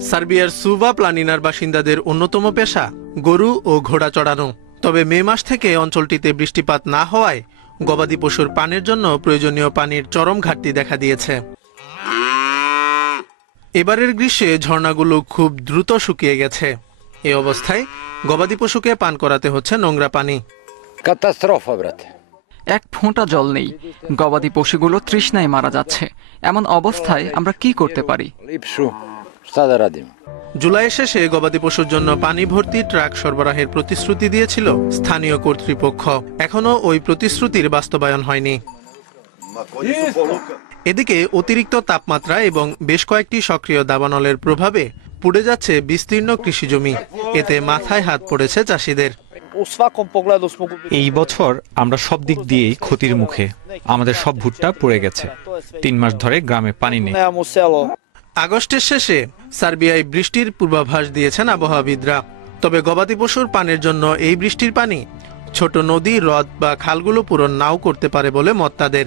সার্বিয়ার সুভা প্লানিনার বাসিন্দাদের অন্যতম পেশা গরু ও ঘোড়া চড়ানো। তবে মে মাস থেকে অঞ্চলটিতে বৃষ্টিপাত না হওয়ায় গবাদি পশুর পানির জন্য প্রয়োজনীয় পানির চরম ঘাটতি দেখা দিয়েছে। এবারের গ্রীষ্মে ঝর্ণাগুলো খুব দ্রুত শুকিয়ে গেছে। এই অবস্থায় গবাদি পশুকে পান করাতে হচ্ছে নোংরা পানি। এক ফোঁটা জল নেই। গবাদি পশুগুলো তৃষ্ণায় মারা যাচ্ছে। এমন অবস্থায় আমরা কি করতে পারি? Da radim? জুলাই শেষে গবাদি পশুর জন্য পানি ভর্তি ট্রাক সরবরাহের প্রতিশ্রুতি দিয়েছিল স্থানীয় কর্তৃপক্ষ এখনও ওই প্রতিশ্রুতির বাস্তবায়ন হয়নি এদিকে অতিরিক্ত তাপমাত্রা এবং বেশ কয়েকটি সক্রিয় দাবানলের প্রভাবে পুড়ে যাচ্ছে বিস্তীর্ণ কৃষিজমি এতে মাথায় হাত পড়েছে চাষিদের. এই বছর আমরা সব দিক দিয়েই ক্ষতির মুখে আমাদের সব ভুট্টা পড়ে গেছে তিন মাস ধরে গ্রামে পানি নেই. আগস্টের শেষে সার্বিয়ায় বৃষ্টির পূর্বাভাস দিয়েছেন আবহাওয়াবিদরা। তবে গবাদি পশুর পানের জন্য এই বৃষ্টির পানি ছোট নদী, হ্রদ বা খালগুলো পূরণ নাও করতে পারে বলে মত তাদের।